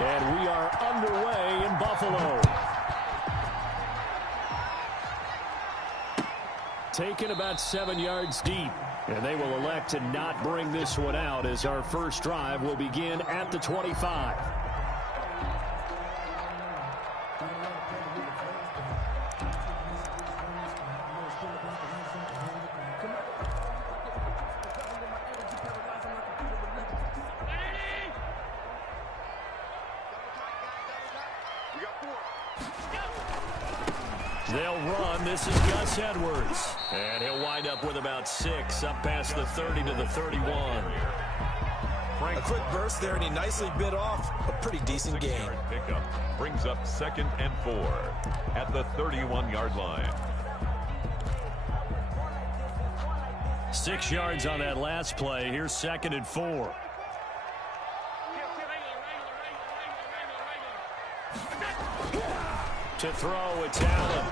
And we are underway in Buffalo. Taken about 7 yards deep. And they will elect to not bring this one out as our first drive will begin at the 25. They'll run. This is Gus Edwards. And he'll wind up with about 6 up past the 30 to the 31. A quick burst there, and he nicely bit off a pretty decent gain. Pickup brings up 2nd and 4 at the 31-yard line. 6 yards on that last play. Here's 2nd and 4. To throw, it's Allen.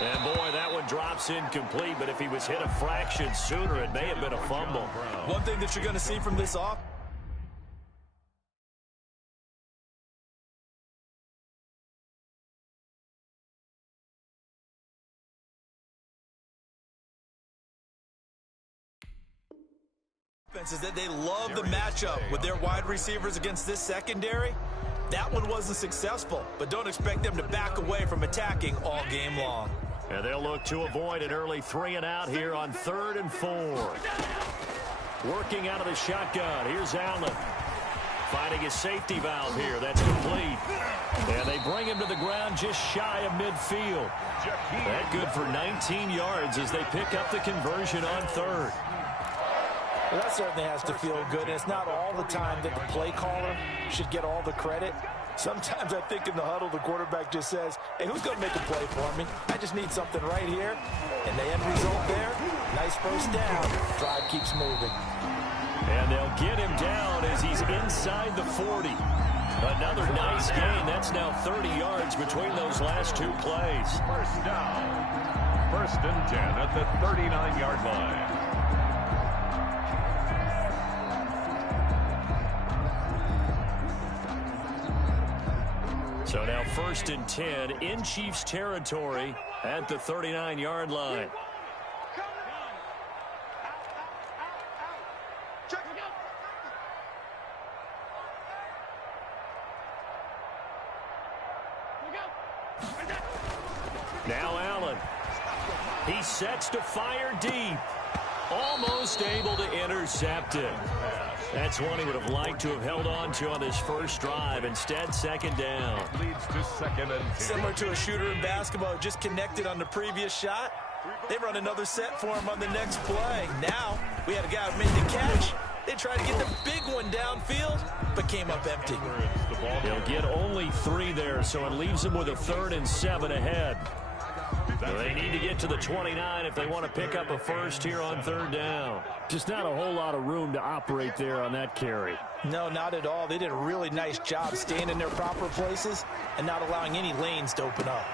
And boy, that one drops incomplete, but if he was hit a fraction sooner, it may have been a fumble. One thing that you're going to see from this offense is that they love the matchup with their wide receivers against this secondary. That one wasn't successful, but don't expect them to back away from attacking all game long. And they'll look to avoid an early 3 and out here on 3rd and 4. Working out of the shotgun. Here's Allen. Finding a safety valve here. That's complete. And they bring him to the ground just shy of midfield. That good for 19 yards as they pick up the conversion on 3rd. Well, that certainly has to feel good. And it's not all the time that the play caller should get all the credit. Sometimes I think in the huddle, the quarterback just says, hey, who's going to make a play for me? I just need something right here. And the end result there, nice first down. Drive keeps moving. And they'll get him down as he's inside the 40. Another nice gain. That's now 30 yards between those last 2 plays. First down. 1st and 10 at the 39-yard line. So now 1st and 10 in Chiefs territory at the 39-yard line. Now Allen. He sets to fire deep. Almost able to intercept it. That's one he would have liked to have held on to on his first drive. Instead, 2nd down. Leads to 2nd and 10. Similar to a shooter in basketball, just connected on the previous shot. They run another set for him on the next play. Now, we had a guy who made the catch. They tried to get the big one downfield, but came up empty. He'll get only 3 there, so it leaves him with a 3rd and 7 ahead. They need to get to the 29 if they want to pick up a first here on 3rd down. Just not a whole lot of room to operate there on that carry. No, not at all. They did a really nice job staying in their proper places and not allowing any lanes to open up.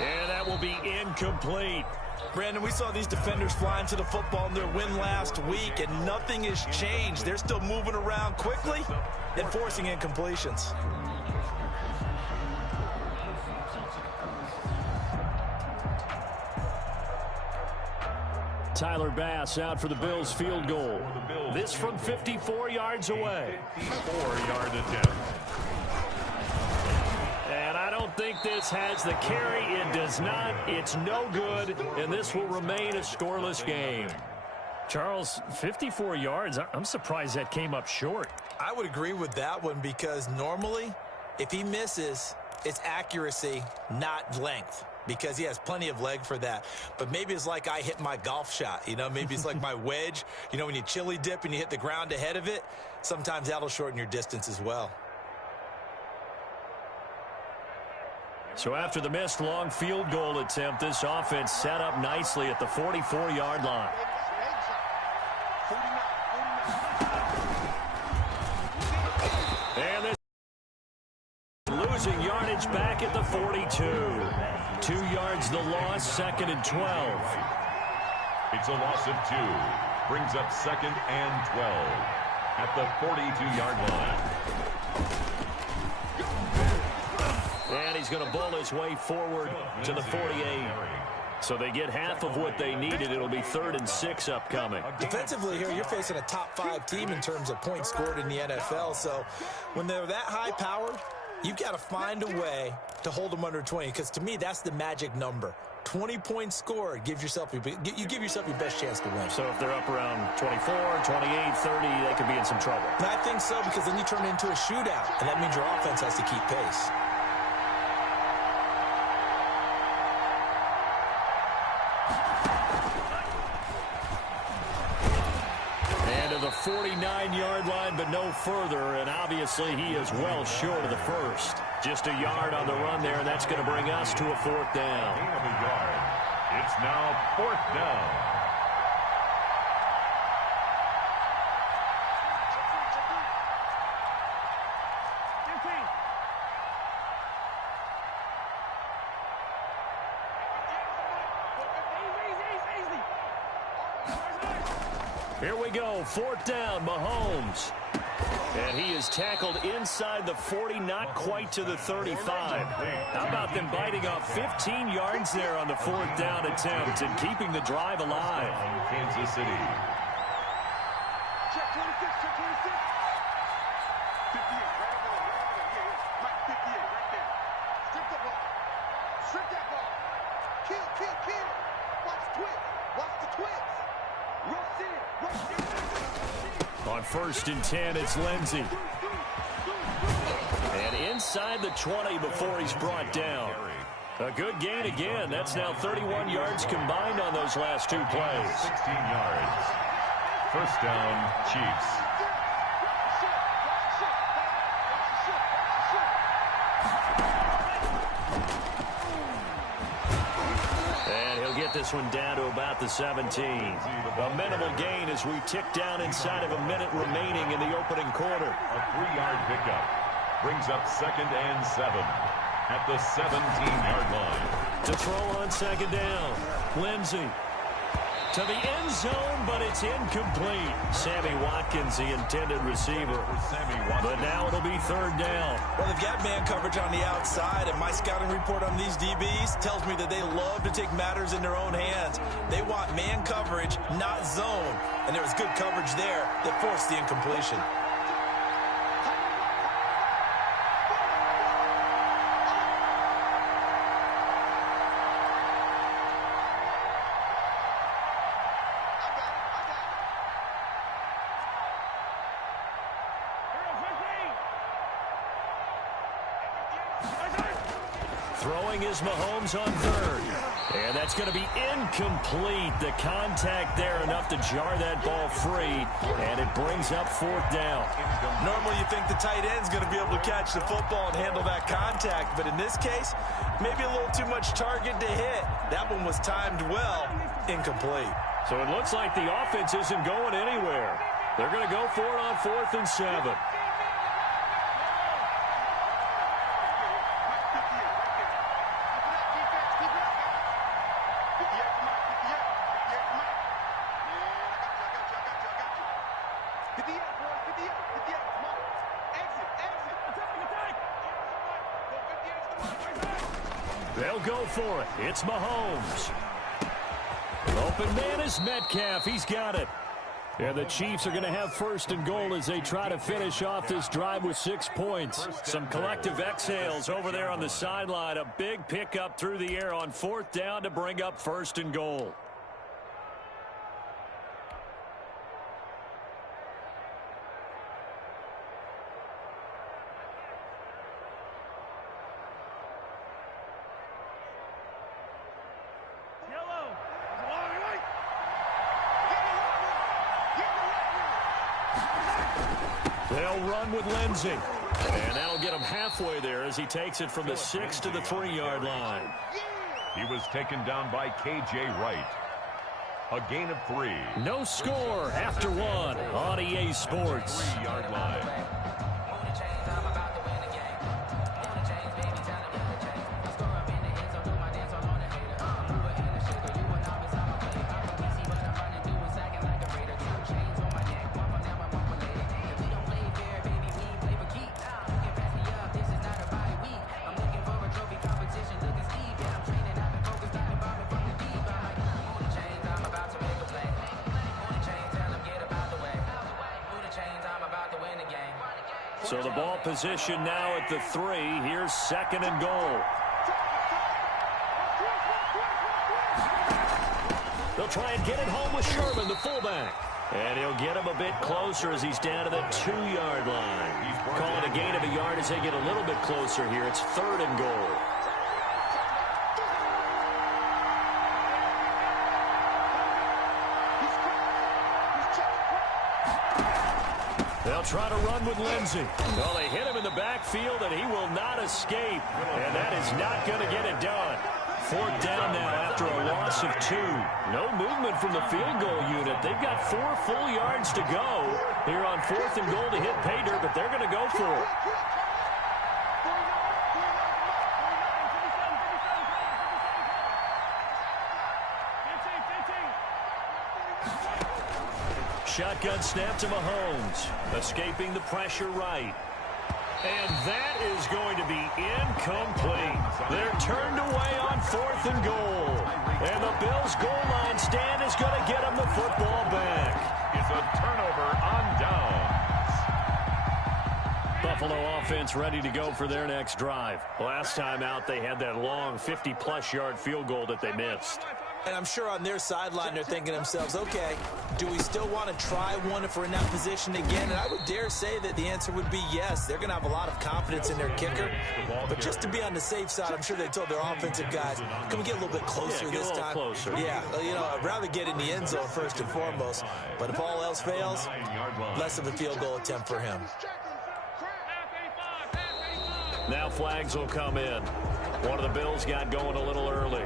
And that will be incomplete. Brandon, we saw these defenders flying to the football in their win last week, and nothing has changed. They're still moving around quickly and forcing incompletions. Tyler Bass out for the Bills field goal. This from 54 yards away. 4-yard attempt. And I don't think this has the carry. It does not. It's no good, and this will remain a scoreless game. Charles, 54 yards. I'm surprised that came up short. I would agree with that one because normally, if he misses, it's accuracy, not length. Because he has plenty of leg for that. But maybe it's like I hit my golf shot. You know, maybe it's like my wedge. You know, when you chili dip and you hit the ground ahead of it, sometimes that'll shorten your distance as well. So after the missed long field goal attempt, this offense set up nicely at the 44-yard line. And this losing yardage back at the 42. 2 yards the loss, 2nd and 12. It's a loss of 2. Brings up 2nd and 12 at the 42-yard line. And he's going to bowl his way forward to the 48. So they get half of what they needed. It'll be 3rd and 6 upcoming. Defensively here, you're facing a top-5 team in terms of points scored in the NFL. So when they're that high-powered, you've got to find a way to hold them under 20, because to me, that's the magic number. 20 points scored, you give yourself your best chance to win. So if they're up around 24, 28, 30, they could be in some trouble. And I think so, because then you turn it into a shootout, and that means your offense has to keep pace. And to the 49-yard line, but no further, and obviously he is well short of the first. Just a yard on the run there, and that's going to bring us to a 4th down. Gain of a yard. It's now 4th down. Here we go, 4th down, Mahomes. And he is tackled inside the 40, not quite to the 35. How about them biting off 15 yards there on the 4th down attempt and keeping the drive alive? Kansas City. Check 26, check 26. 58, right over there. Yeah. Mike, 58, right there. Strip the ball. Strip that ball. Kill, kill, kill. Watch the twist. Watch the twist. Rush in, rush in. On 1st and 10, it's Lindsey. And inside the 20 before he's brought down. A good gain again. That's now 31 yards combined on those last 2 plays. 16 yards. 1st down, Chiefs. And he'll get this one down to about the 17. A minimal gain as we tick down inside of a minute remaining in the opening quarter. A 3-yard pickup brings up 2nd and 7 at the 17-yard line. To throw on 2nd down, Lindsey to the end zone, but it's incomplete. Sammy Watkins, the intended receiver. But now it'll be 3rd down. Well, they've got man coverage on the outside, and my scouting report on these DBs tells me that they love to take matters in their own hands. They want man coverage, not zone. And there was good coverage there that forced the incompletion. Throwing is Mahomes on 3rd. And that's going to be incomplete. The contact there enough to jar that ball free. And it brings up 4th down. Normally you think the tight end's going to be able to catch the football and handle that contact. But in this case, maybe a little too much target to hit. That one was timed well. Incomplete. So it looks like the offense isn't going anywhere. They're going to go for it on 4th and 7. They'll go for it. It's Mahomes. Open man is Metcalf. He's got it. And the Chiefs are going to have 1st and goal as they try to finish off this drive with 6 points. Some collective exhales over there on the sideline. A big pickup through the air on 4th down to bring up 1st and goal. They'll run with Lindsey. And that'll get him halfway there as he takes it from the 6 to the 3-yard line. He was taken down by K.J. Wright. A gain of 3. No score after 1 on EA Sports. 3-yard line. So the ball position now at the 3. Here's 2nd and goal. They'll try and get it home with Sherman, the fullback. And he'll get him a bit closer as he's down to the 2-yard line. Calling a gain of a yard as they get a little bit closer here. It's 3rd and goal. They'll try to run with Lindsey. Well, they hit him in the backfield, and he will not escape. And that is not going to get it done. 4th down now after a loss of 2. No movement from the field goal unit. They've got 4 full yards to go here on 4th and goal to hit pay dirt, but they're going to go for it. Shotgun snap to Mahomes. Escaping the pressure right. And that is going to be incomplete. They're turned away on 4th and goal. And the Bills' goal line stand is going to get them the football back. It's a turnover on downs. Buffalo offense ready to go for their next drive. Last time out, they had that long 50-plus yard field goal that they missed. And I'm sure on their sideline they're thinking to themselves, okay, do we still want to try one if we're in that position again? And I would dare say that the answer would be yes. They're going to have a lot of confidence in their kicker. But just to be on the safe side, I'm sure they told their offensive guys, can we get a little bit closer this time? Closer. Yeah, you know, I'd rather get in the end zone first and foremost. But if all else fails, less of a field goal attempt for him. Now flags will come in. One of the Bills got going a little early.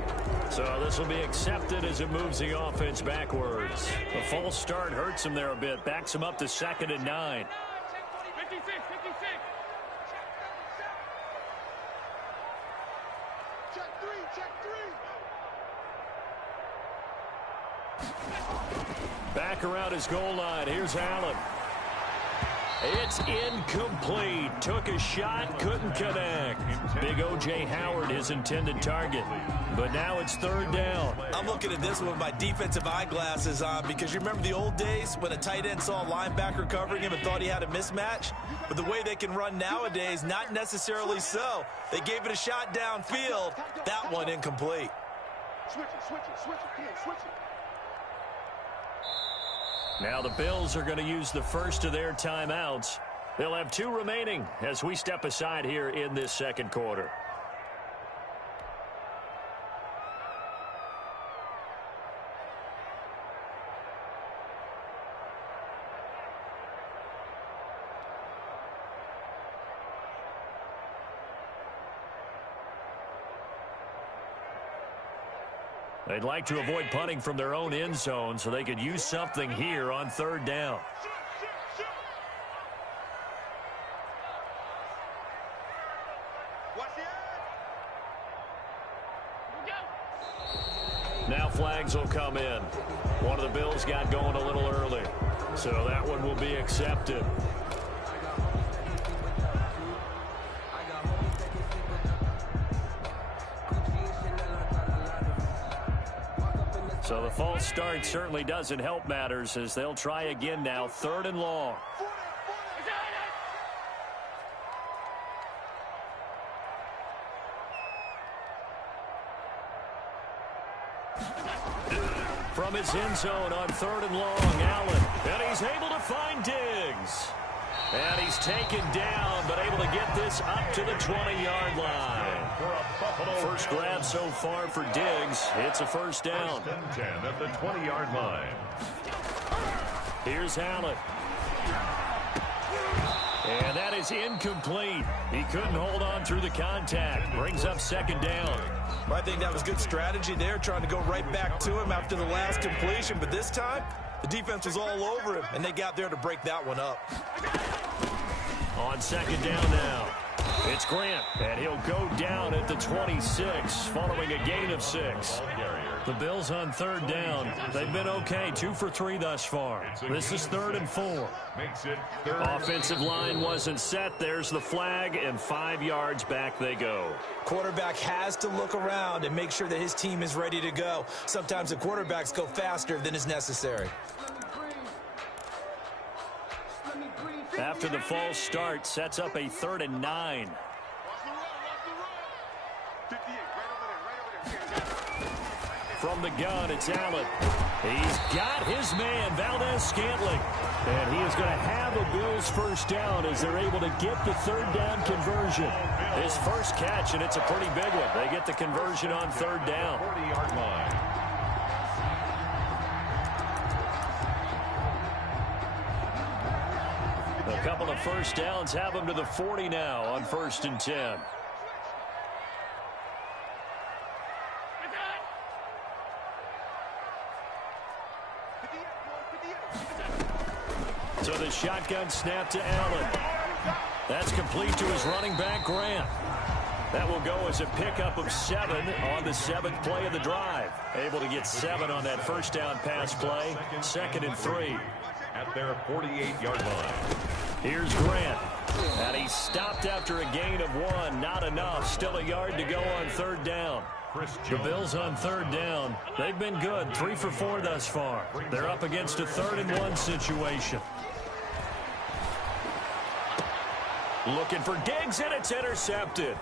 So this will be accepted as it moves the offense backwards. The false start hurts him there a bit. Backs him up to 2nd and 9. 56. Check 3. Back around his goal line. Here's Allen. It's incomplete. Took a shot, couldn't connect. Big O.J. Howard, his intended target. But now it's 3rd down. I'm looking at this one with my defensive eyeglasses on because you remember the old days when a tight end saw a linebacker covering him and thought he had a mismatch? But the way they can run nowadays, not necessarily so. They gave it a shot downfield. That one incomplete. Switch it. Come on, switch it. Now the Bills are going to use the first of their timeouts. They'll have 2 remaining as we step aside here in this 2nd quarter. They'd like to avoid punting from their own end zone so they could use something here on 3rd down. Now flags will come in. One of the Bills got going a little early, so that one will be accepted. So the false start certainly doesn't help matters as they'll try again now, 3rd and long. From his end zone on 3rd and long, Allen. And he's able to find Diggs. And he's taken down, but able to get this up to the 20-yard line. First grab so far for Diggs. It's a 1st down. 1st and 10 at the 20-yard line. Here's Allen. And that is incomplete. He couldn't hold on through the contact. Brings up 2nd down. Well, I think that was good strategy there, trying to go right back to him after the last completion. But this time, the defense was all over him, and they got there to break that one up. On 2nd down now. It's Grant, and he'll go down at the 26 following a gain of 6. The Bills on 3rd down. They've been okay, 2 for 3 thus far. This is 3rd and 4. Makes it 3rd. Offensive line wasn't set. There's the flag, and 5 yards back they go. Quarterback has to look around and make sure that his team is ready to go. Sometimes the quarterbacks go faster than is necessary. Let me breathe. After the false start, sets up a 3rd and 9. Watch the run, watch the run. 58, right over there. From the gun, it's Allen. He's got his man, Valdez-Scantling. And he is going to have a Bills first down as they're able to get the 3rd down conversion. His first catch, and it's a pretty big one. They get the conversion on 3rd down. 40-yard line. A couple of first downs have them to the 40 now on 1st and 10. So the shotgun snap to Allen. That's complete to his running back, Grant. That will go as a pickup of 7 on the 7th play of the drive. Able to get 7 on that first down pass play. 2nd and 3. At their 48-yard line. Here's Grant. And he stopped after a gain of 1. Not enough. Still a yard to go on 3rd down. The Bills on 3rd down. They've been good. 3 for 4 thus far. They're up against a 3rd and 1 situation. Looking for Diggs, and it's intercepted.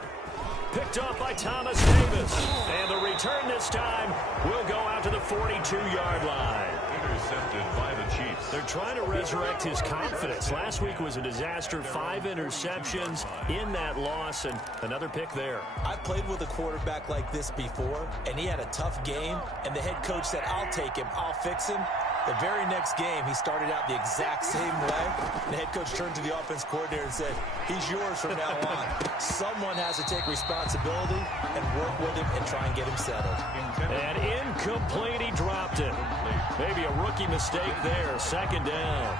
Picked off by Thomas Davis. And the return this time will go out to the 42-yard line. Intercepted by the Chiefs. They're trying to resurrect his confidence. Last week was a disaster. 5 interceptions in that loss, and another pick there. I've played with a quarterback like this before, and he had a tough game, and the head coach said, I'll take him, I'll fix him. The very next game, he started out the exact same way. The head coach turned to the offense coordinator and said, he's yours from now on. Someone has to take responsibility and work with him and try and get him settled. And incomplete, he dropped it. Maybe a rookie mistake there. 2nd down.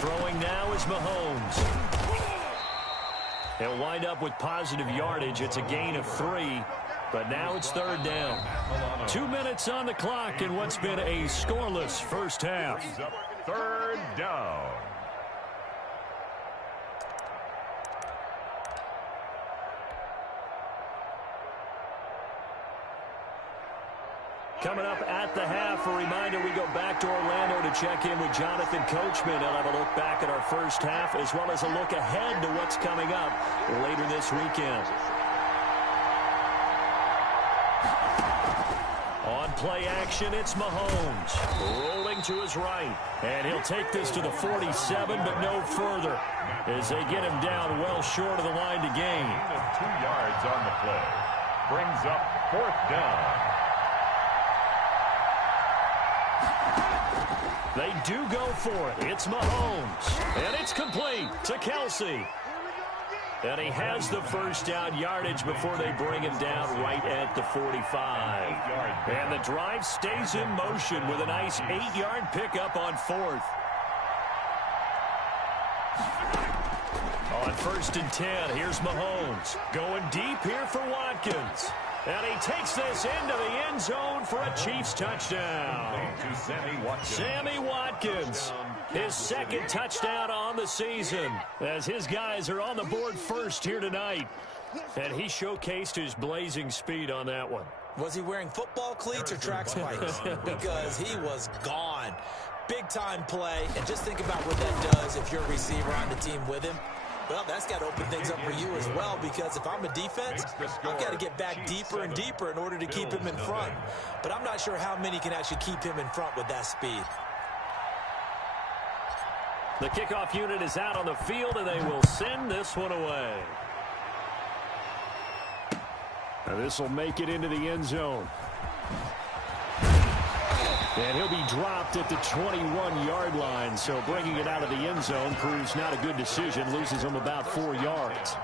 Throwing now is Mahomes. He'll wind up with positive yardage. It's a gain of 3, but now it's 3rd down. 2 minutes on the clock in what's been a scoreless first half. 3rd down. Coming up at the half, a reminder we go back to Orlando to check in with Jonathan Coachman. He'll have a look back at our first half as well as a look ahead to what's coming up later this weekend. On play action, it's Mahomes rolling to his right. And he'll take this to the 47, but no further as they get him down well short of the line to gain. 2 yards on the play. Brings up 4th down. They do go for it. It's Mahomes. And it's complete to Kelsey. And he has the first down yardage before they bring him down right at the 45. And the drive stays in motion with a nice 8-yard pickup on 4th. On 1st and 10, here's Mahomes. Going deep here for Watkins. And he takes this into the end zone for a Chiefs touchdown. To Sammy Watkins, his 2nd touchdown on the season, as his guys are on the board first here tonight. And he showcased his blazing speed on that one. Was he wearing football cleats or track spikes? Because he was gone. Big-time play, and just think about what that does if you're a receiver on the team with him. Well, that's got to open things up for you as well, because if I'm a defense, I've got to get back deeper and deeper in order to keep him in front. But I'm not sure how many can actually keep him in front with that speed. The kickoff unit is out on the field, and they will send this one away. Now this will make it into the end zone. And he'll be dropped at the 21-yard line, so bringing it out of the end zone proves not a good decision. Loses him about 4 yards.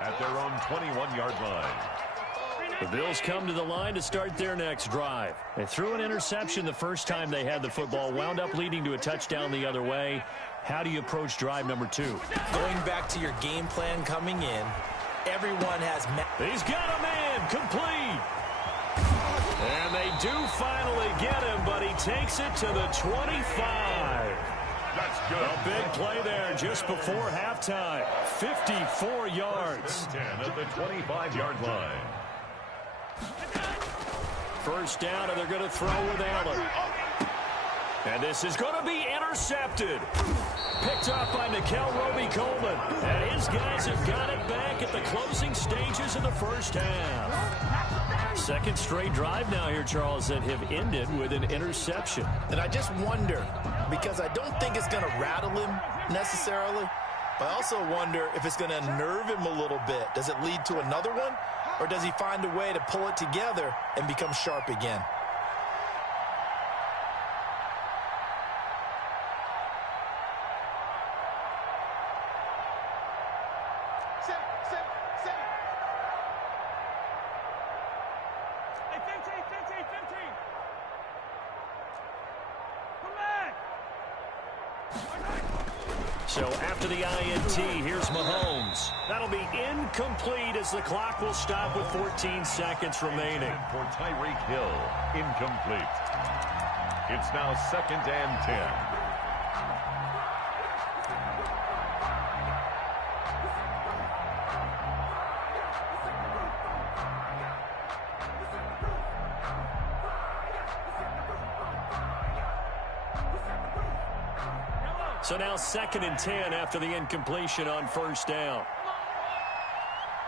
At their own 21-yard line. The Bills come to the line to start their next drive. They threw an interception the first time they had the football, wound up leading to a touchdown the other way. How do you approach drive number 2? Going back to your game plan coming in, everyone has... He's got a man complete. And they do finally get him, but he he takes it to the 25. That's good. A big play there just before halftime. 54 yards. 10 at the 25-yard line. First down, and they're going to throw with Allen. And this is going to be intercepted. Picked up by Nickel Roby-Coleman. And his guys have got it back at the closing stages of the first half. Second straight drive now here, Charles, that have ended with an interception. And I just wonder, because I don't think it's going to rattle him necessarily, but I also wonder if it's going to unnerve him a little bit. Does it lead to another one, or does he find a way to pull it together and become sharp again? So after the INT, here's Mahomes. That'll be incomplete as the clock will stop with 14 seconds remaining. For Tyreek Hill, incomplete. It's now 2nd and 10. So now 2nd and 10 after the incompletion on first down.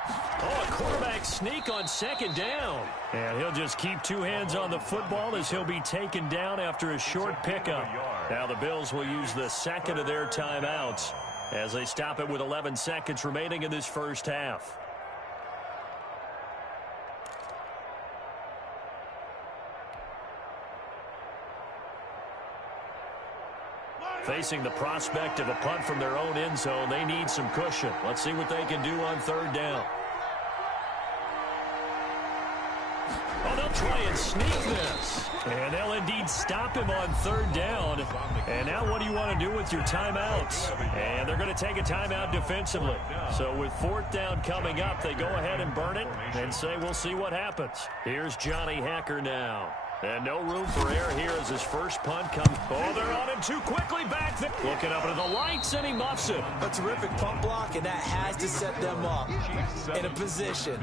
Oh, a quarterback sneak on 2nd down. And he'll just keep two hands on the football as he'll be taken down after a short pickup. Now the Bills will use the second of their timeouts as they stop it with 11 seconds remaining in this first half. Facing the prospect of a punt from their own end zone, they need some cushion. Let's see what they can do on third down. Oh, they'll try and sneak this. And they'll indeed stop him on third down. And now what do you want to do with your timeouts? And they're going to take a timeout defensively. So with 4th down coming up, they go ahead and burn it and say we'll see what happens. Here's Johnny Hacker now. And no room for error here as his first punt comes. Oh, they're on him too quickly back there. Looking up into the lights, and he muffs it. A terrific punt block, and that has to set them up in a position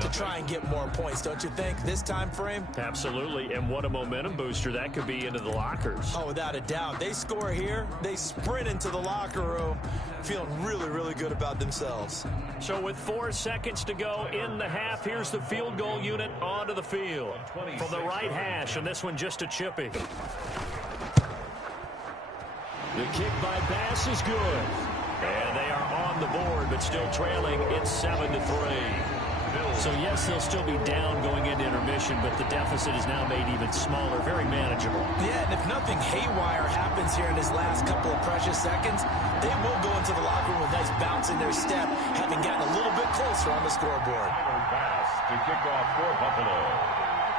to try and get more points, don't you think, this time frame? Absolutely, and what a momentum booster that could be into the lockers. Oh, without a doubt. They score here, they sprint into the locker room, feeling really, really good about themselves. So with 4 seconds to go in the half, here's the field goal unit onto the field. From the right hash, and this one just a chippy. The kick by Bass is good. And they are on the board, but still trailing. It's 7-3. So, yes, they'll still be down going into intermission, but the deficit is now made even smaller, very manageable. Yeah, and if nothing haywire happens here in this last couple of precious seconds, they will go into the locker room with a nice bounce in their step, having gotten a little bit closer on the scoreboard. Pass to kick off for Buffalo.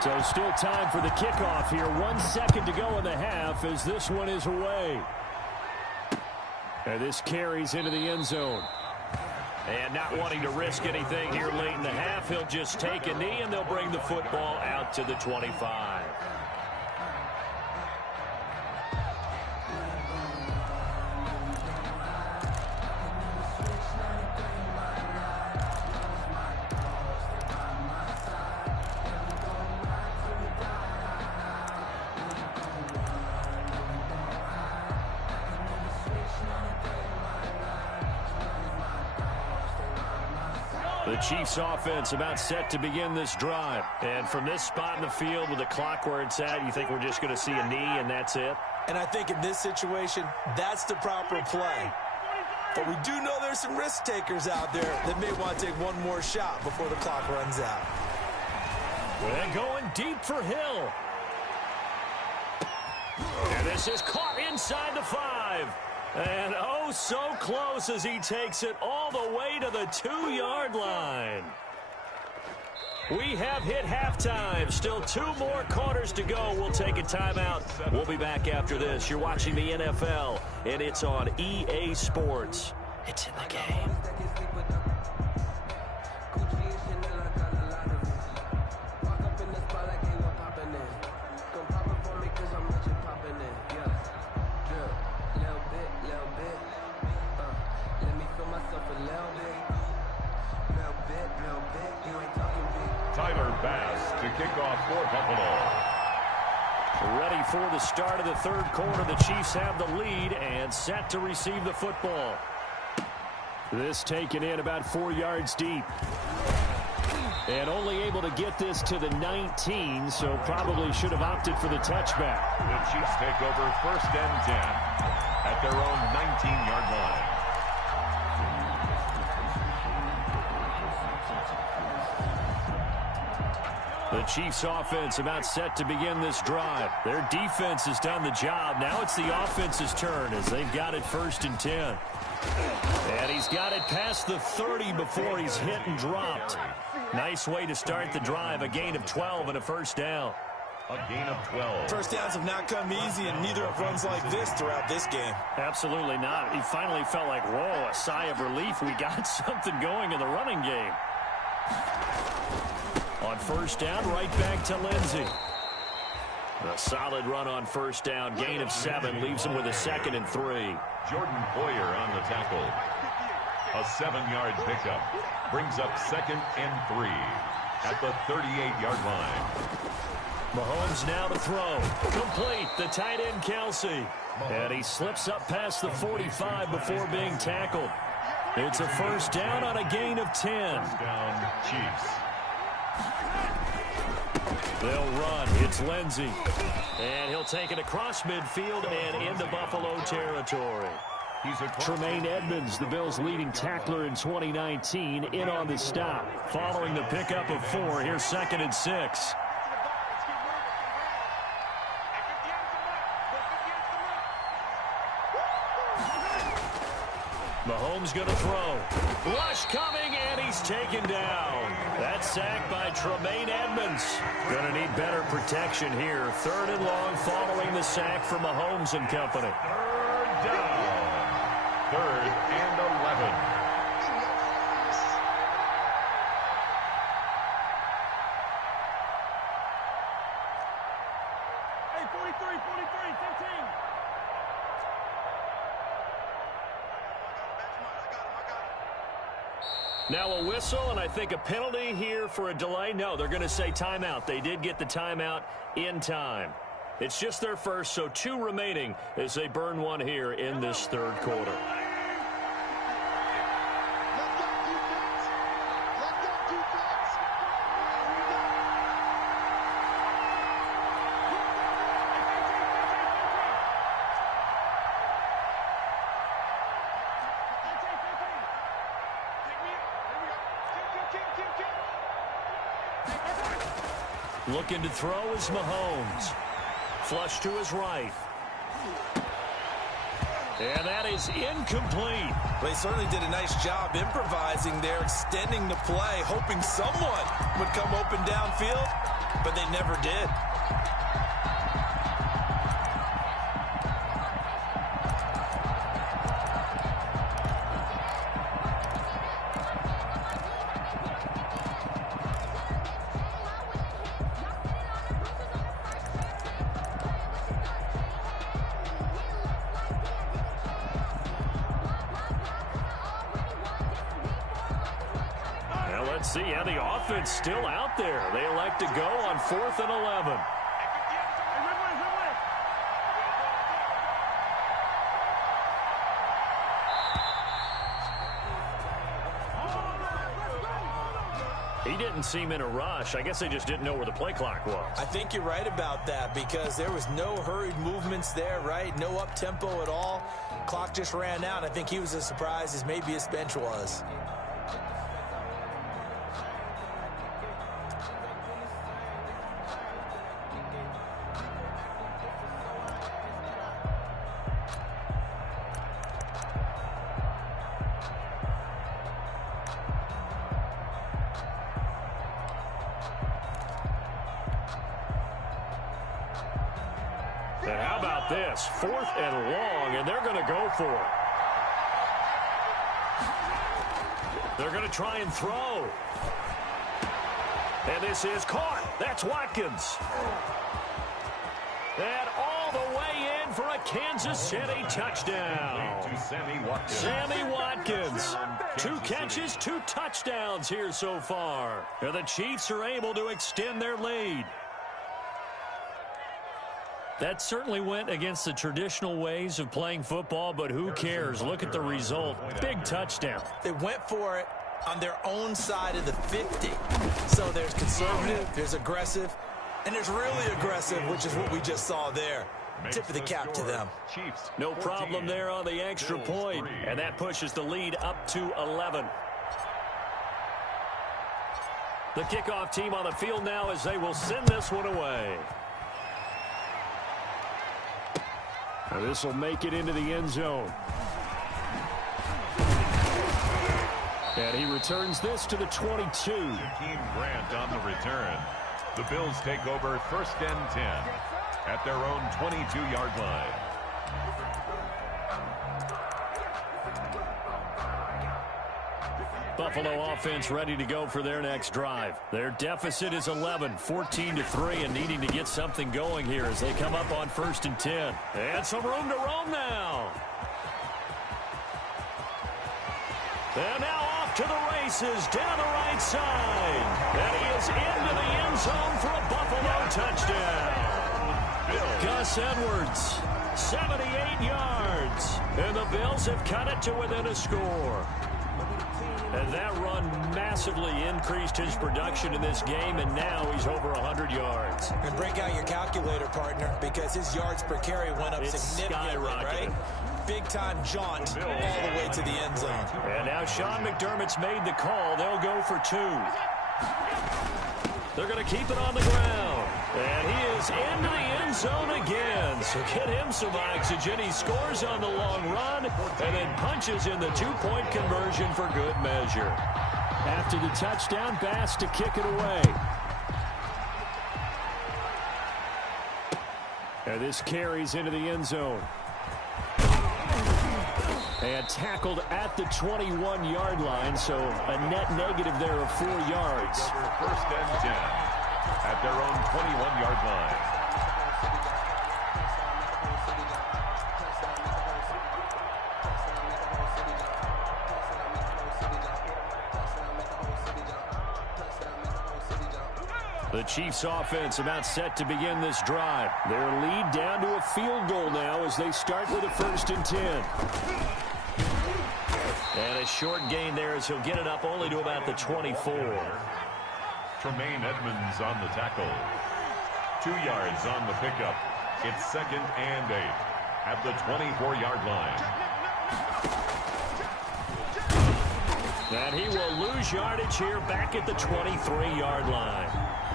So still time for the kickoff here. 1 second to go in the half as this one is away. And this carries into the end zone. And not wanting to risk anything here late in the half, he'll just take a knee and they'll bring the football out to the 25. The Chiefs offense about set to begin this drive. And from this spot in the field with the clock where it's at, you think we're just going to see a knee and that's it? And I think in this situation, that's the proper play. But we do know there's some risk takers out there that may want to take one more shot before the clock runs out. Well, going deep for Hill. And this is caught inside the 5. And oh, so close as he takes it all the way to the 2-yard line. We have hit halftime. Still 2 more quarters to go. We'll take a timeout. We'll be back after this. You're watching the NFL, and it's on EA Sports. It's in the game. Walk up in the spot like, hey, what poppin' in? Come pop it for me, cause I'm rich. pass to kick off for Buffalo. Ready for the start of the third quarter. The Chiefs have the lead and set to receive the football. This taken in about 4 yards deep. And only able to get this to the 19, so probably should have opted for the touchback. The Chiefs take over 1st and 10 at their own 19-yard line. The Chiefs offense about set to begin this drive. Their defense has done the job. Now it's the offense's turn as they've got it 1st and 10. And he's got it past the 30 before he's hit and dropped. Nice way to start the drive. A gain of 12 and a 1st down. A gain of 12. First downs have not come easy, and neither have runs like this throughout this game. Absolutely not. He finally felt like, whoa, a sigh of relief. We got something going in the running game. On 1st down, right back to Lindsey. A solid run on 1st down. Gain of 7 leaves him with a 2nd and 3. Jordan Poyer on the tackle. A 7-yard pickup. Brings up 2nd and 3 at the 38-yard line. Mahomes now to throw. Complete. The tight end, Kelsey. And he slips up past the 45 before being tackled. It's a 1st down on a gain of 10. 1st down, Chiefs. They'll run. It's Lindsey. And he'll take it across midfield and into Buffalo territory. Tremaine Edmonds, the Bills' leading tackler in 2019, in on the stop. Following the pickup of 4, here's 2nd and 6. Mahomes going to throw. Rush coming, and he's taken down. That's sacked by Tremaine Edmonds. Going to need better protection here. 3rd and long following the sack from Mahomes and company. 3rd down. 3rd and 11. Hey, 43, 15. Now a whistle, and I think a penalty here for a delay. No, they're going to say timeout. They did get the timeout in time. It's just their first, so 2 remaining as they burn 1 here in this 3rd quarter. Looking to throw is Mahomes. Flush to his right. And that is incomplete. They certainly did a nice job improvising there, extending the play, hoping someone would come open downfield, but they never did. See how the offense still out there. They elect to go on 4th and 11. He didn't seem in a rush. I guess they just didn't know where the play clock was. I think you're right about that because there was no hurried movements there, right? No up-tempo at all. Clock just ran out. I think he was as surprised as maybe his bench was. And how about this? 4th and long, and they're going to go for it. They're going to try and throw. And this is caught. That's Watkins. And all the way in for a Kansas City touchdown. To Sammy Watkins. Sammy Watkins. 2 catches, 2 touchdowns here so far. And the Chiefs are able to extend their lead. That certainly went against the traditional ways of playing football, but who cares? Look at the result. Big touchdown. They went for it on their own side of the 50. So there's conservative, there's aggressive, and there's really aggressive, which is what we just saw there. Tip of the cap to them. No problem there on the extra point, and that pushes the lead up to 11. The kickoff team on the field now as they will send this one away. This will make it into the end zone. And he returns this to the 22. KEEM Grant on the return. The Bills take over 1st and 10 at their own 22-yard line. Buffalo offense ready to go for their next drive. Their deficit is 11, 14-3, and needing to get something going here as they come up on 1st and 10. And some room to roam now. And now off to the races down the right side. And he is into the end zone for a Buffalo touchdown. Gus Edwards, 78 yards. And the Bills have cut it to within a score. And that run massively increased his production in this game, and now he's over 100 yards. And break out your calculator, partner, because his yards per carry went up significantly, right? Big-time jaunt all the way to the end zone. And now Sean McDermott's made the call. They'll go for 2. They're going to keep it on the ground. And he is into the end zone again. So get him some oxygen. He scores on the long run and then punches in the 2-point conversion for good measure. After the touchdown, Bass to kick it away. And this carries into the end zone. And tackled at the 21-yard line, so a net negative there of 4 yards. 1st and 10 at their own 21-yard line. The Chiefs offense about set to begin this drive. Their lead down to a field goal now as they start with a 1st and 10. And a short gain there as he'll get it up only to about the 24. Tremaine Edmonds on the tackle. 2 yards on the pickup. It's 2nd and 8 at the 24-yard line. And he will lose yardage here back at the 23-yard line.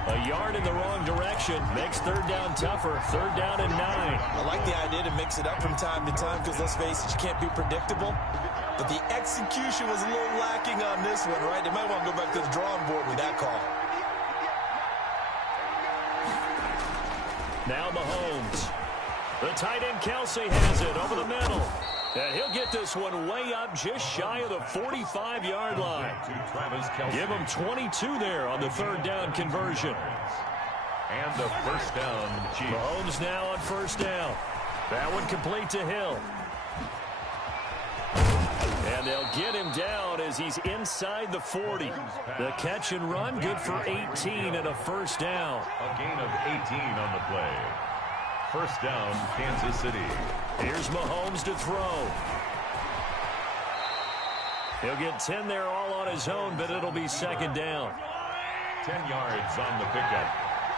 A yard in the wrong direction makes 3rd down tougher. 3rd down and 9. I like the idea to mix it up from time to time because, let's face it, you can't be predictable. But the execution was a little lacking on this one, right? They might want to go back to the drawing board with that call. Now Mahomes. The tight end Kelsey has it over the middle. And he'll get this one way up just shy of the 45-yard line. Give him 22 there on the 3rd down conversion. And the 1st down, Chiefs. Mahomes now on 1st down. That one complete to Hill. And they'll get him down as he's inside the 40. The catch and run good for 18 and a 1st down. A gain of 18 on the play. 1st down, Kansas City. Here's Mahomes to throw. He'll get 10 there all on his own, but it'll be 2nd down. 10 yards on the pickup.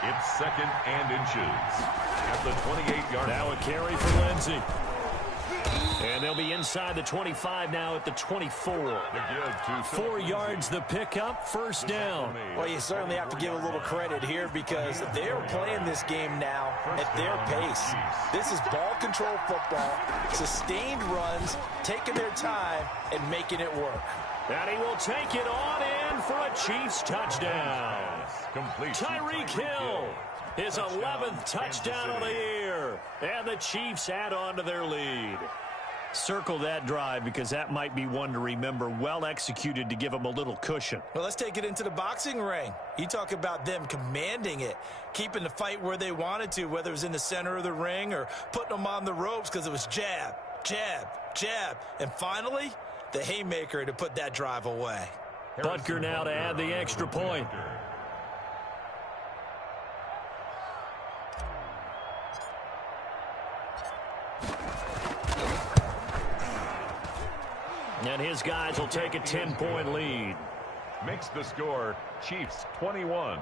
It's 2nd and inches at the 28-yard line. Now a carry for Lindsey. And they'll be inside the 25 now at the 24. 4 yards the pickup, 1st down. Well, you certainly have to give a little credit here because they're playing this game now at their pace. This is ball control football, sustained runs, taking their time and making it work. And he will take it on in for a Chiefs touchdown. Tyreek Hill, his 11th touchdown of the year. And the Chiefs add on to their lead. Circle that drive because that might be one to remember. Well executed to give them a little cushion. Well, let's take it into the boxing ring. You talk about them commanding it, keeping the fight where they wanted to, whether it was in the center of the ring or putting them on the ropes because it was jab, jab, jab. And finally, the haymaker to put that drive away. Butker now to add the extra point. And his guys will take a 10-point lead. Makes the score Chiefs 21,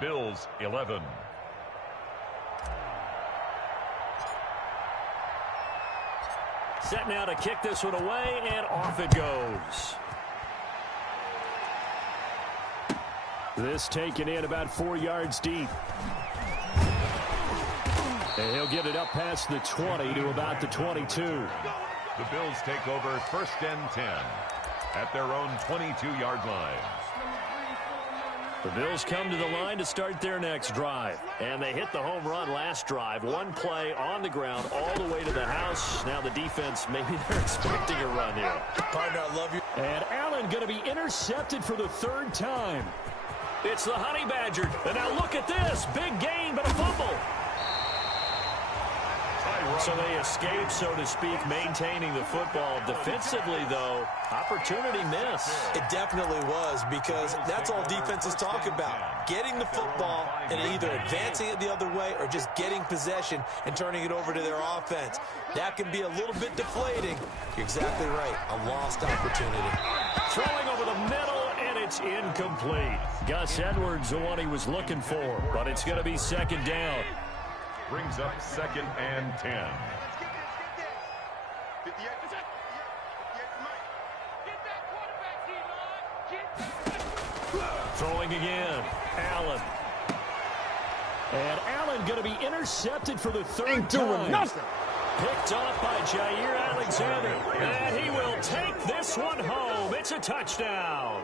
Bills 11. Set now to kick this one away, and off it goes. This taken in about 4 yards deep. And he'll get it up past the 20 to about the 22. The Bills take over first and 10 at their own 22-yard line. The Bills come to the line to start their next drive. And they hit the home run last drive. One play on the ground all the way to the house. Now the defense, maybe they're expecting a run here. Partner, I love you. And Allen going to be intercepted for the third time. It's the Honey Badger. And now look at this. Big gain, but a fumble. So they escape, so to speak, maintaining the football. Defensively, though, opportunity miss. It definitely was, because that's all defenses talk about. Getting the football and either advancing it the other way or just getting possession and turning it over to their offense. That can be a little bit deflating. You're exactly right. A lost opportunity. Throwing over the middle, and it's incomplete. Gus Edwards, the one he was looking for, but it's going to be second down. Brings up second and 10. Throwing again. Allen. And Allen going to be intercepted for the third time. Picked off by Jair Alexander. And he will take this one home. It's a touchdown.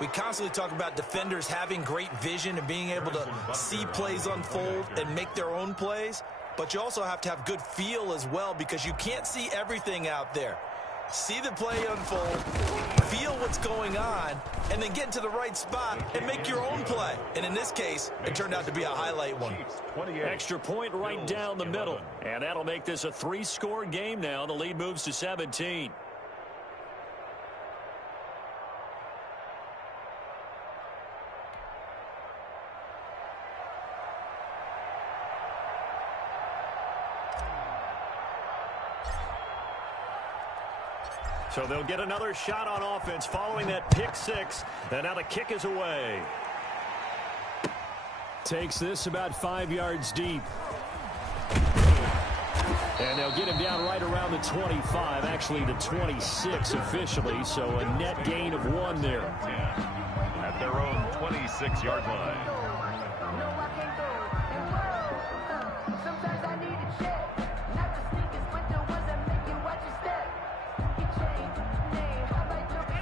We constantly talk about defenders having great vision and being able to see plays unfold and make their own plays. But you also have to have good feel as well, because you can't see everything out there. See the play unfold, feel what's going on, and then get to the right spot and make your own play. And in this case, it turned out to be a highlight one. Extra point right down the middle. And that'll make this a 3-score game now. The lead moves to 17. So they'll get another shot on offense following that pick six. And now the kick is away. Takes this about 5 yards deep. And they'll get him down right around the 25, actually the 26 officially. So a net gain of 1 there. At their own 26-yard line.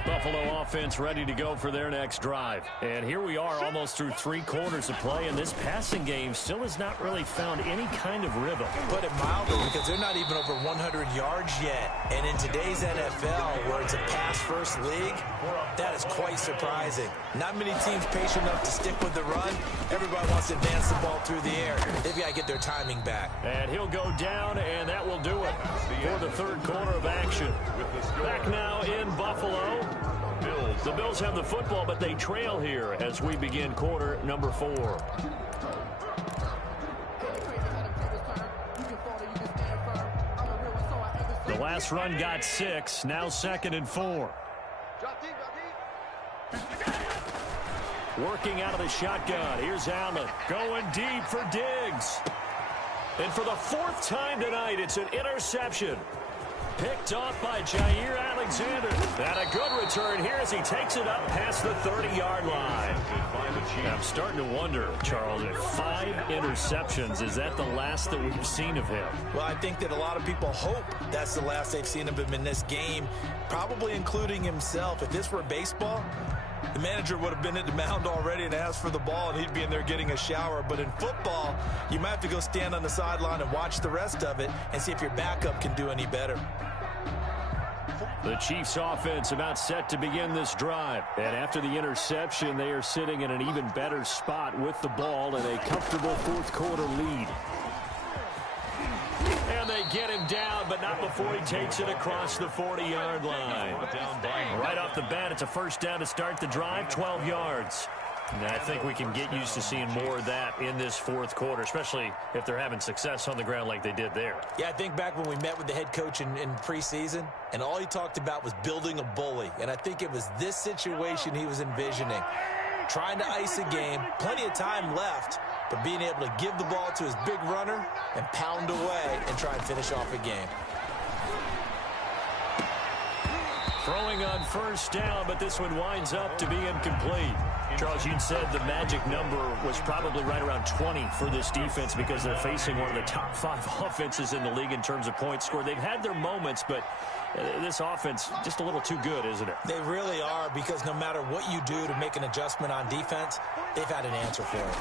Buffalo offense ready to go for their next drive. And here we are almost through 3 quarters of play, and this passing game still has not really found any kind of rhythm. Put it mildly, because they're not even over 100 yards yet. And in today's NFL, where it's a pass-first league, that is quite surprising. Not many teams patient enough to stick with the run. Everybody wants to advance the ball through the air. They've got to get their timing back. And he'll go down, and that will do it for the third quarter of action. Back now in Buffalo. The Bills have the football, but they trail here as we begin quarter number 4. The last run got 6, now 2nd and 4. Working out of the shotgun. Here's Allen going deep for Diggs. And for the 4th time tonight, it's an interception. Picked off by Jair Alexander. And a good return here as he takes it up past the 30-yard line. I'm starting to wonder, Charles, if 5 interceptions, is that the last that we've seen of him? Well, I think that a lot of people hope that's the last they've seen of him in this game, probably including himself. If this were baseball, the manager would have been at the mound already and asked for the ball, and he'd be in there getting a shower. But in football, you might have to go stand on the sideline and watch the rest of it and see if your backup can do any better. The Chiefs offense about set to begin this drive. And after the interception, they are sitting in an even better spot with the ball and a comfortable fourth quarter lead. And they get him down, but not before he takes it across the 40-yard line. Right off the bat, it's a first down to start the drive, 12 yards. And I think we can get used to seeing more of that in this fourth quarter, especially if they're having success on the ground like they did there. Yeah, I think back when we met with the head coach in preseason, and all he talked about was building a bully. And I think it was this situation he was envisioning. Trying to ice a game, plenty of time left, but being able to give the ball to his big runner and pound away and try and finish off a game. Throwing on first down, but this one winds up to be incomplete. Charles, you said the magic number was probably right around 20 for this defense because they're facing one of the top 5 offenses in the league in terms of points scored. They've had their moments, but this offense just a little too good, isn't it? They really are, because no matter what you do to make an adjustment on defense, they've had an answer for it.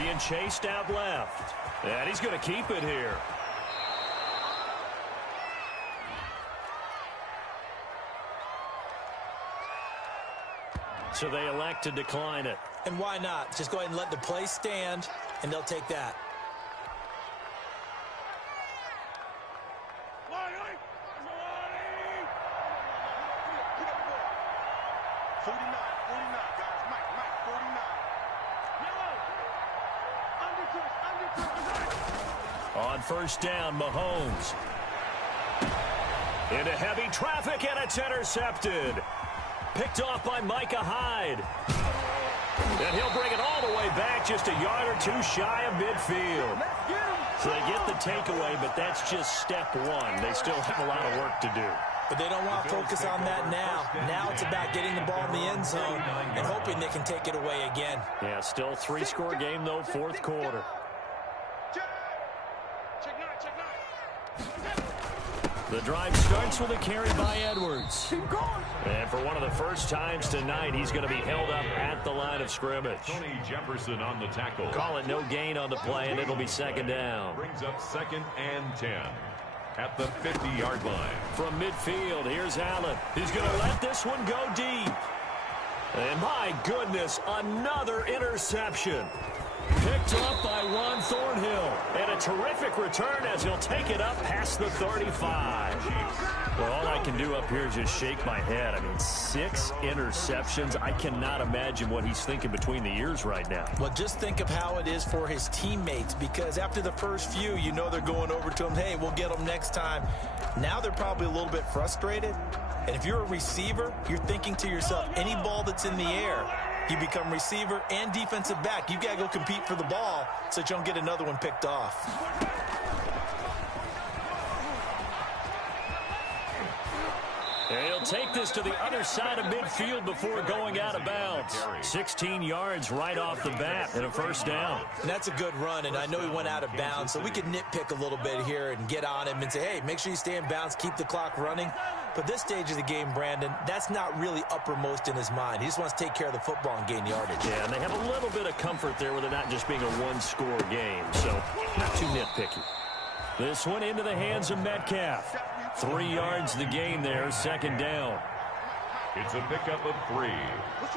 Being chased out left. And he's going to keep it here. So they elect to decline it. And why not? Just go ahead and let the play stand, and they'll take that. On first down, Mahomes. Into heavy traffic, and it's intercepted. Picked off by Micah Hyde. And he'll bring it all the way back, just a yard or two shy of midfield. So they get the takeaway, but that's just step one. They still have a lot of work to do. But they don't want to focus on that now. Now it's about getting the ball in the end zone and hoping they can take it away again. Yeah, still 3-score game, though, fourth quarter. The drive starts with a carry by Edwards. And for one of the first times tonight, he's going to be held up at the line of scrimmage. Tony Jefferson on the tackle. Call it no gain on the play, and it'll be second down. Brings up 2nd and 10 at the 50-yard line. From midfield, here's Allen. He's going to let this one go deep. And my goodness, another interception. Picked up by Juan Thornhill. And a terrific return as he'll take it up past the 35. Well, all I can do up here is just shake my head. I mean, 6 interceptions. I cannot imagine what he's thinking between the ears right now. Well, just think of how it is for his teammates, because after the first few, you know they're going over to him, hey, we'll get them next time. Now they're probably a little bit frustrated. And if you're a receiver, you're thinking to yourself, any ball that's in the air, you become receiver and defensive back. You've got to go compete for the ball so that you don't get another one picked off. And he'll take this to the other side of midfield before going out of bounds. 16 yards right off the bat and a first down. And that's a good run, and I know he went out of bounds, so we could nitpick a little bit here and get on him and say, hey, make sure you stay in bounds, keep the clock running. But this stage of the game, Brandon, that's not really uppermost in his mind. He just wants to take care of the football and gain yardage. Yeah, and they have a little bit of comfort there with it not just being a one-score game, so not too nitpicky. This one into the hands of Metcalf. 3 yards the gain there, second down. It's a pickup of 3.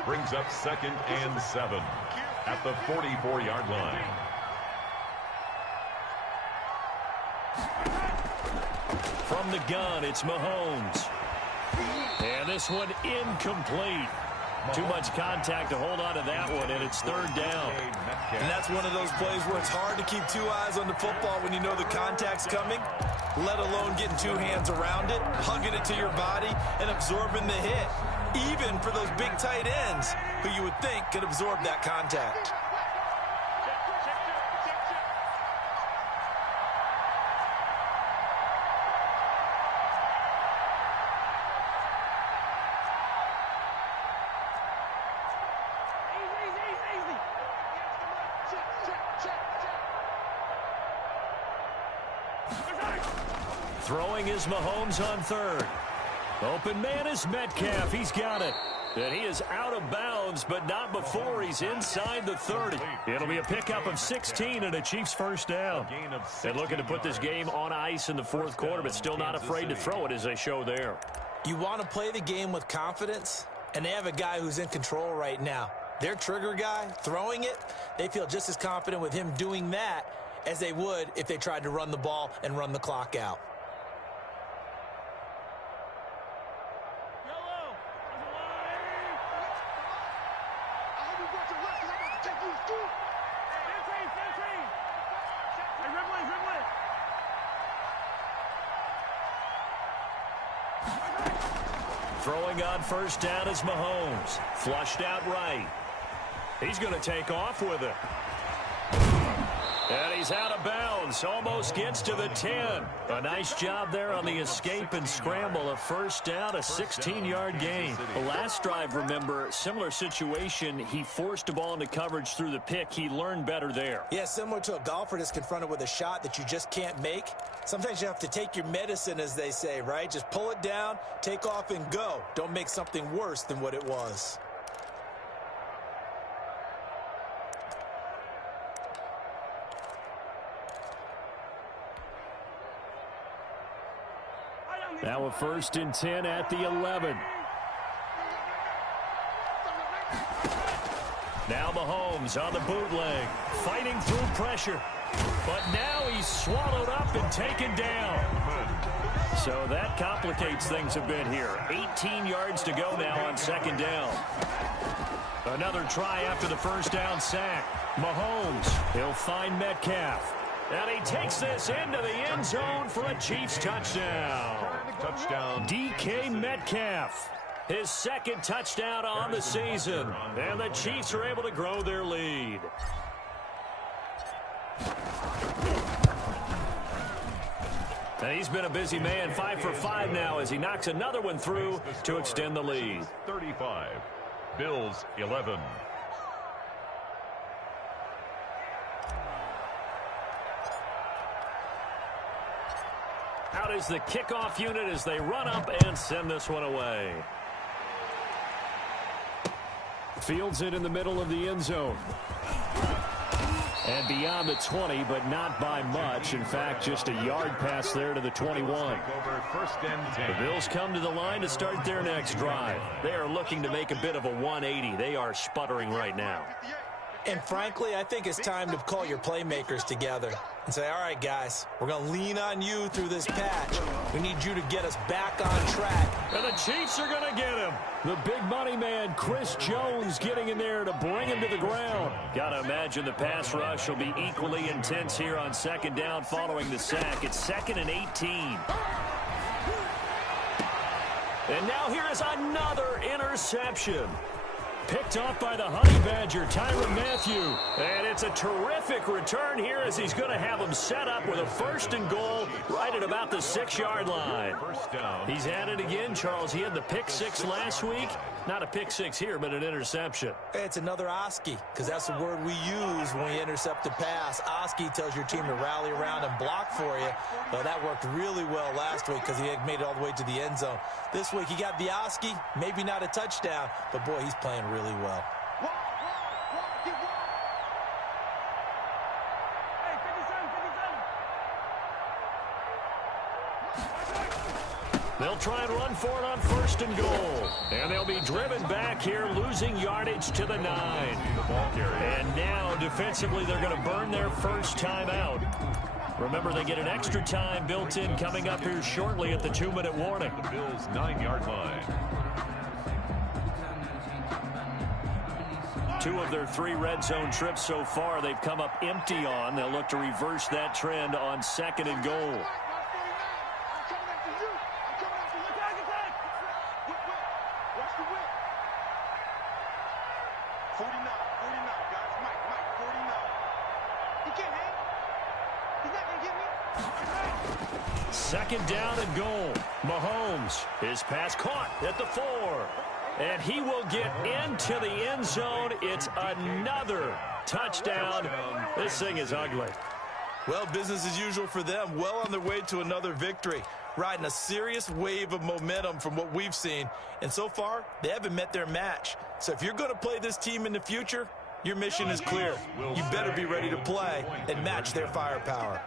Brings up 2nd and 7 at the 44-yard line. From the gun, it's Mahomes. And this one incomplete. Too much contact to hold on to that one, and it's third down. And that's one of those plays where it's hard to keep 2 eyes on the football when you know the contact's coming, let alone getting 2 hands around it, hugging it to your body, and absorbing the hit, even for those big tight ends who you would think could absorb that contact. Throwing is Mahomes on third. Open man is Metcalf. He's got it. And he is out of bounds, but not before he's inside the 30. It'll be a pickup of 16 and a Chiefs first down. And looking to put this game on ice in the fourth quarter, but still not afraid to throw it as they show there. You want to play the game with confidence, and they have a guy who's in control right now. Their trigger guy, throwing it, they feel just as confident with him doing that as they would if they tried to run the ball and run the clock out. Throwing on first down is Mahomes. Flushed out right. He's going to take off with it. And he's out of bounds. Almost gets to the 10. A nice job there on the escape and scramble. A first down, a 16-yard gain. The last drive, remember, similar situation. He forced a ball into coverage through the pick. He learned better there. Yeah, similar to a golfer that's confronted with a shot that you just can't make. Sometimes you have to take your medicine, as they say, right? Just pull it down, take off, and go. Don't make something worse than what it was. Now a 1st and 10 at the 11. Now Mahomes on the bootleg, fighting through pressure. But now he's swallowed up and taken down. So that complicates things a bit here. 18 yards to go now on 2nd down. Another try after the first down sack. Mahomes, he'll find Metcalf. And he takes this into the end zone for a Chiefs touchdown. Touchdown. DK Metcalf. His 2nd touchdown on the season. And the Chiefs are able to grow their lead. And he's been a busy man, 5 for 5 now as he knocks another one through to extend the lead. 35. Bills 11. Out is the kickoff unit as they run up and send this one away. Fields it in the middle of the end zone. And beyond the 20, but not by much. In fact, just a yard pass there to the 21. The Bills come to the line to start their next drive. They are looking to make a bit of a 180. They are sputtering right now. And frankly, I think it's time to call your playmakers together and say, all right, guys, we're going to lean on you through this patch. We need you to get us back on track. And the Chiefs are going to get him. The big money man, Chris Jones, getting in there to bring him to the ground. Got to imagine the pass rush will be equally intense here on 2nd down following the sack. It's 2nd and 18. And now here is another interception. Picked off by the Honey Badger, Tyrann Mathieu. And it's a terrific return here as he's going to have him set up with a 1st and goal right at about the 6-yard line. He's at it again, Charles. He had the pick 6 last week. Not a pick 6 here, but an interception. It's another Oski, because that's the word we use when we intercept a pass. Oski tells your team to rally around and block for you. But that worked really well last week because he had made it all the way to the end zone. This week he got the Oski, maybe not a touchdown, but boy, he's playing really well. They'll try and run for it on 1st and goal. And they'll be driven back here, losing yardage to the 9. And now, defensively, they're going to burn their first time out. Remember, they get an extra time built in coming up here shortly at the 2-minute warning. The Bills' 9-yard line. 2 of their 3 red zone trips so far, they've come up empty on. They'll look to reverse that trend on 2nd and goal. Second down and goal. Mahomes, his pass caught at the 4. And he will get into the end zone. It's another touchdown. This thing is ugly. Well, business as usual for them. Well on their way to another victory. riding a serious wave of momentum from what we've seen. And so far, they haven't met their match. So if you're going to play this team in the future, your mission is clear. You better be ready to play and match their firepower.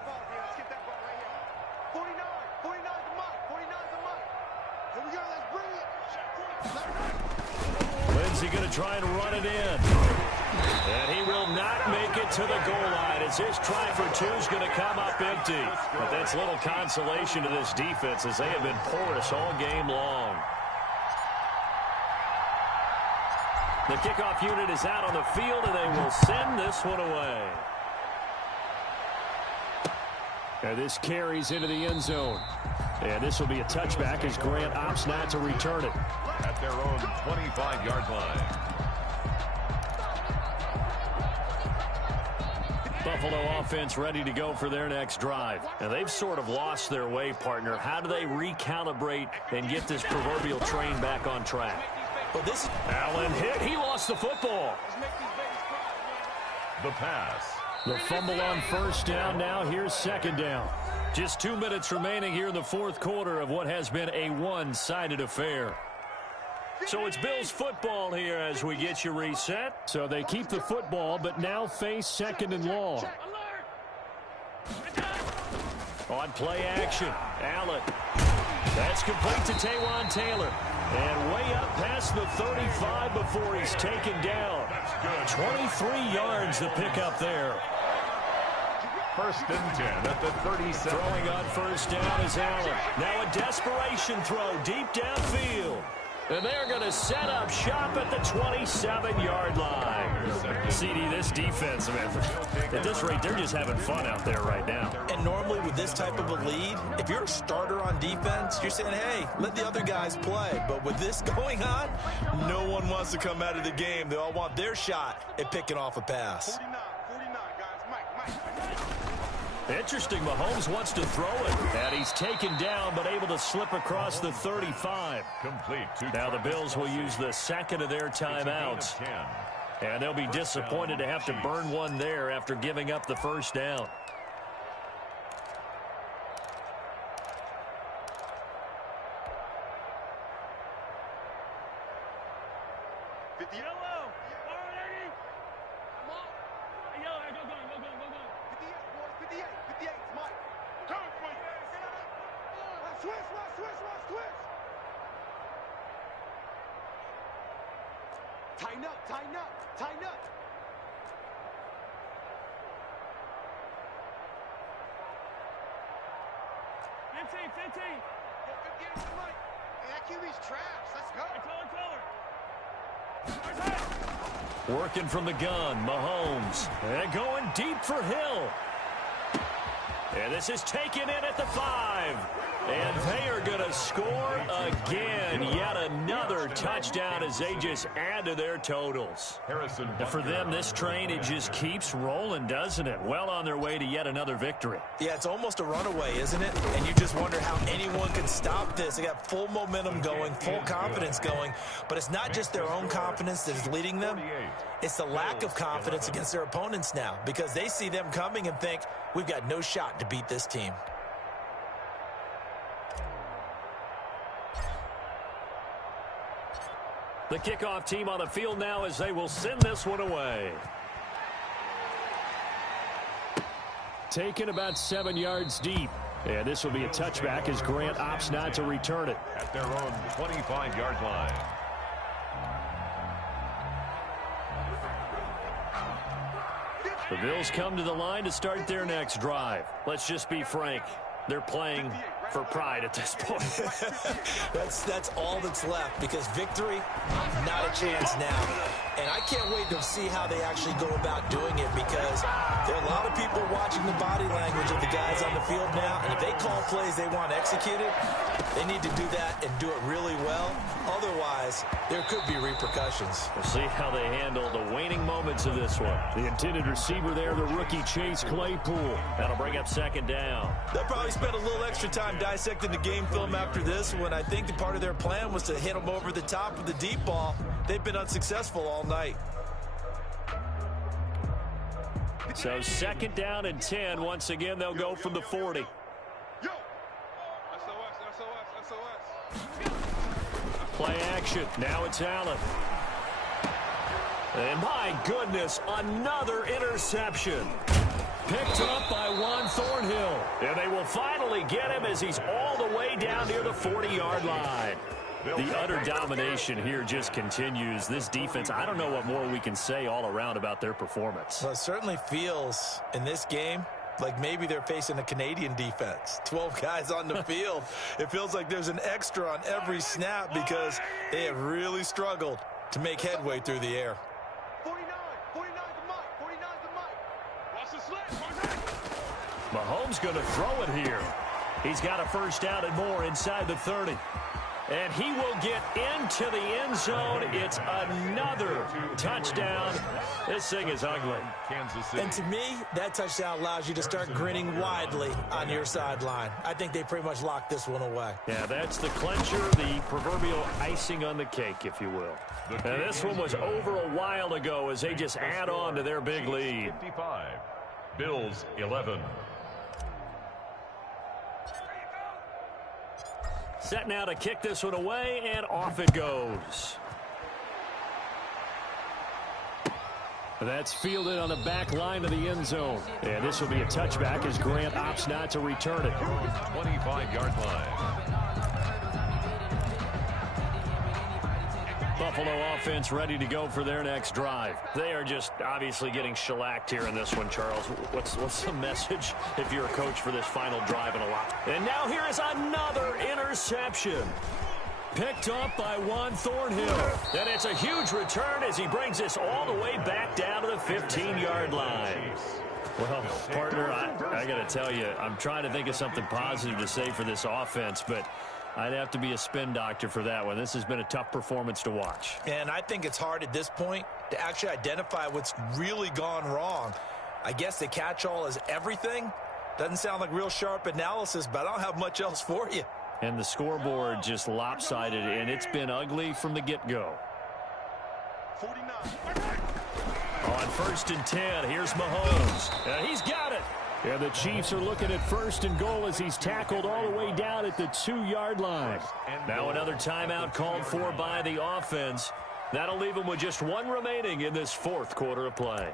Lindsay going to try and run it in. And he will not make it to the goal line as his try for two is going to come up empty. But that's little consolation to this defense as they have been porous all game long. The kickoff unit is out on the field, and they will send this one away. And this carries into the end zone. And this will be a touchback as Grant opts not to return it. At their own 25-yard line. Buffalo offense ready to go for their next drive. And they've sort of lost their way, partner. How do they recalibrate and get this proverbial train back on track? Well, this Allen hit. He lost the football. The pass. The fumble on first down. Now here's second down. Just 2 minutes remaining here in the fourth quarter of what has been a one-sided affair. So it's Bills football here as we get you reset. So they keep the football, but now face second and long. On play action, Allen. That's complete to Taywan Taylor. And way up past the 35 before he's taken down. 23 yards the pickup there. First and 10 at the 37. Throwing on first down is Allen. Now a desperation throw deep downfield. And they're going to set up shop at the 27-yard line. CD, this defense, man, at this rate, they're just having fun out there right now. And normally with this type of a lead, if you're a starter on defense, you're saying, hey, let the other guys play. But with this going on, no one wants to come out of the game. They all want their shot at picking off a pass. 49, guys. Mike. Interesting, Mahomes wants to throw it. And he's taken down, but able to slip across the 35. Complete. Now the Bills will use the second of their timeouts. And they'll be disappointed to have to burn one there after giving up the first down. Tighten up. 15. Hey, that QB's trash. Let's go. Working from the gun, Mahomes. And going deep for Hill. And this is taken in at the 5. And they are going to score again. Yet another touchdown as they just add to their totals. And for them, this train, it just keeps rolling, doesn't it? Well on their way to yet another victory. Yeah, it's almost a runaway, isn't it? And you just wonder how anyone can stop this. They got full momentum going, full confidence going. But it's not just their own confidence that is leading them. It's the lack of confidence against their opponents now because they see them coming and think, we've got no shot to beat this team. The kickoff team on the field now as they will send this one away. Taken about 7 yards deep. And this will be a touchback as Grant opts not to return it. At their own 25-yard line. The Bills come to the line to start their next drive. Let's just be frank. They're playing for pride at this point. That's all that's left because victory, not a chance now. And I can't wait to see how they actually go about doing it because there are a lot of people watching the body language of the guys on the field now. And if they call plays they want executed, they need to do that and do it really well. Otherwise, there could be repercussions. We'll see how they handle the waning moments of this one. The intended receiver there, the rookie Chase Claypool. That'll bring up second down. They'll probably spend a little extra time dissecting the game film after this one. I think part of their plan was to hit them over the top of the deep ball. They've been unsuccessful all night. So second down and 10. Once again, they'll go from the 40. Yo. SOS. Play action. Now it's Allen. And my goodness, another interception. Picked up by Juan Thornhill. And they will finally get him as he's all the way down near the 40-yard line. The utter domination here just continues. This defense, I don't know what more we can say all around about their performance. Well, it certainly feels in this game like maybe they're facing a Canadian defense. 12 guys on the field. It feels like there's an extra on every snap because they have really struggled to make headway through the air. 49 the mic. 49 the mic. Watch the slant. Mahomes going to throw it here. He's got a first down and more inside the 30. And he will get into the end zone. It's another touchdown. This thing is ugly. Kansas City. And to me, that touchdown allows you to start grinning widely on your sideline. I think they pretty much locked this one away. Yeah, that's the clincher, the proverbial icing on the cake, if you will. And this one was over a while ago as they just add on to their big lead. 55. Bills 11. Set now to kick this one away, and off it goes. That's fielded on the back line of the end zone. And this will be a touchback as Grant opts not to return it. 25-yard line. Buffalo offense ready to go for their next drive. They are just obviously getting shellacked here in this one, Charles. What's the message if you're a coach for this final drive in a lot? And now here is another interception. Picked up by Juan Thornhill. And it's a huge return as he brings this all the way back down to the 15-yard line. Well, partner, I got to tell you, I'm trying to think of something positive to say for this offense, but I'd have to be a spin doctor for that one. This has been a tough performance to watch. And I think it's hard at this point to actually identify what's really gone wrong. I guess the catch-all is everything. Doesn't sound like real sharp analysis, but I don't have much else for you. And the scoreboard just lopsided, and it's been ugly from the get-go. 49. On 1st and 10, here's Mahomes. He's got it. And the Chiefs are looking at 1st and goal as he's tackled all the way down at the 2-yard line. Now another timeout called for by the offense. That'll leave them with just one remaining in this 4th quarter of play.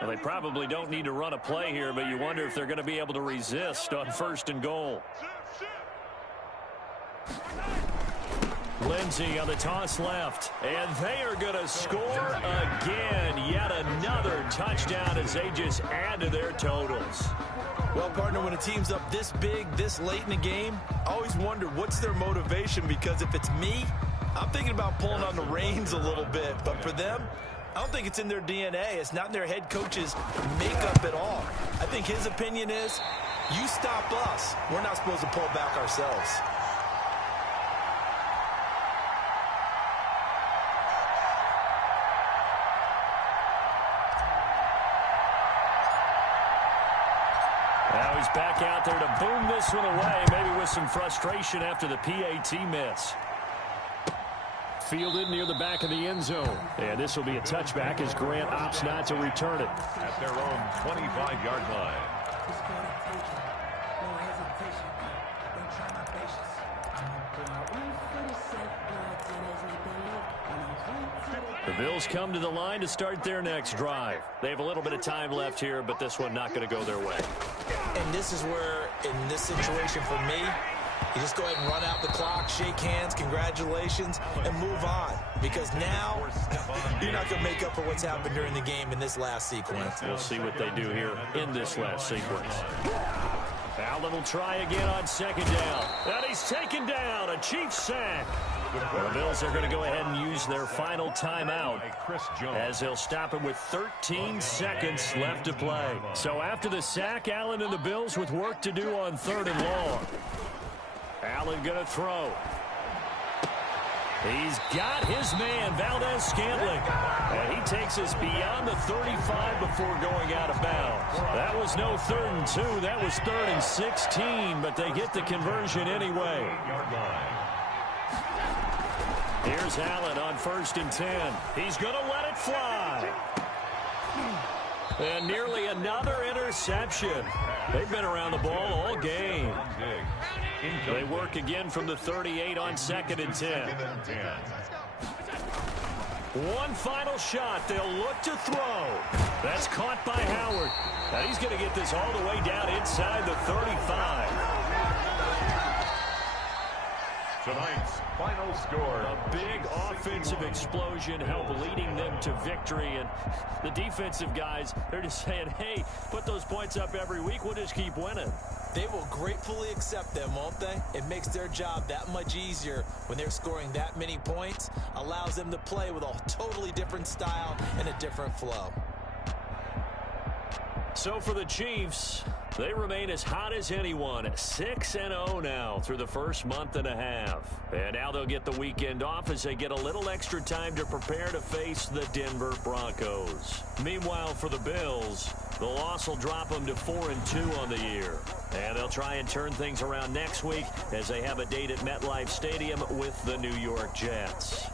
Well, they probably don't need to run a play here, but you wonder if they're going to be able to resist on 1st and goal. Lindsey on the toss left, and they are going to score again. Yet another touchdown as they just add to their totals. Well, partner, when a team's up this big, this late in the game, I always wonder what's their motivation, because if it's me, I'm thinking about pulling on the reins a little bit. But for them, I don't think it's in their DNA. It's not in their head coach's makeup at all. I think his opinion is, you stop us, we're not supposed to pull back ourselves. Now he's back out there to boom this one away, maybe with some frustration after the PAT miss. Fielded near the back of the end zone. And this will be a touchback as Grant opts not to return it. At their own 25-yard line. The Bills come to the line to start their next drive. They have a little bit of time left here, but this one not going to go their way. And this is where, in this situation for me, you just go ahead and run out the clock, shake hands, congratulations, and move on. Because now, you're not going to make up for what's happened during the game in this last sequence. We'll see what they do here in this last sequence. Allen will try again on 2nd down. And he's taken down. A Chiefs sack. The Bills are going to go ahead and use their final timeout as they'll stop it with 13 seconds left to play. So after the sack, Allen and the Bills with work to do on 3rd and long. Allen going to throw. He's got his man, Valdez-Scantling. And he takes us beyond the 35 before going out of bounds. That was no 3rd and 2. That was 3rd and 16, but they get the conversion anyway. Here's Allen on 1st and 10. He's going to let it fly. And nearly another interception. They've been around the ball all game. They work again from the 38 on 2nd and 10. One final shot. They'll look to throw. That's caught by Howard. Now he's going to get this all the way down inside the 35. Tonight's final score. A big offensive explosion helped leading them to victory. And the defensive guys, they're just saying, hey, put those points up every week. We'll just keep winning. They will gratefully accept them, won't they? It makes their job that much easier when they're scoring that many points. Allows them to play with a totally different style and a different flow. So for the Chiefs, they remain as hot as anyone, 6-0 now through the first month and a half. And now they'll get the weekend off as they get a little extra time to prepare to face the Denver Broncos. Meanwhile, for the Bills, the loss will drop them to 4-2 on the year. And they'll try and turn things around next week as they have a date at MetLife Stadium with the New York Jets.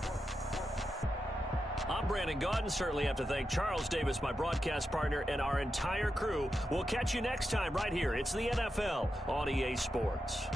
I'm Brandon Gaudin. Certainly have to thank Charles Davis, my broadcast partner, and our entire crew. We'll catch you next time right here. It's the NFL on EA Sports.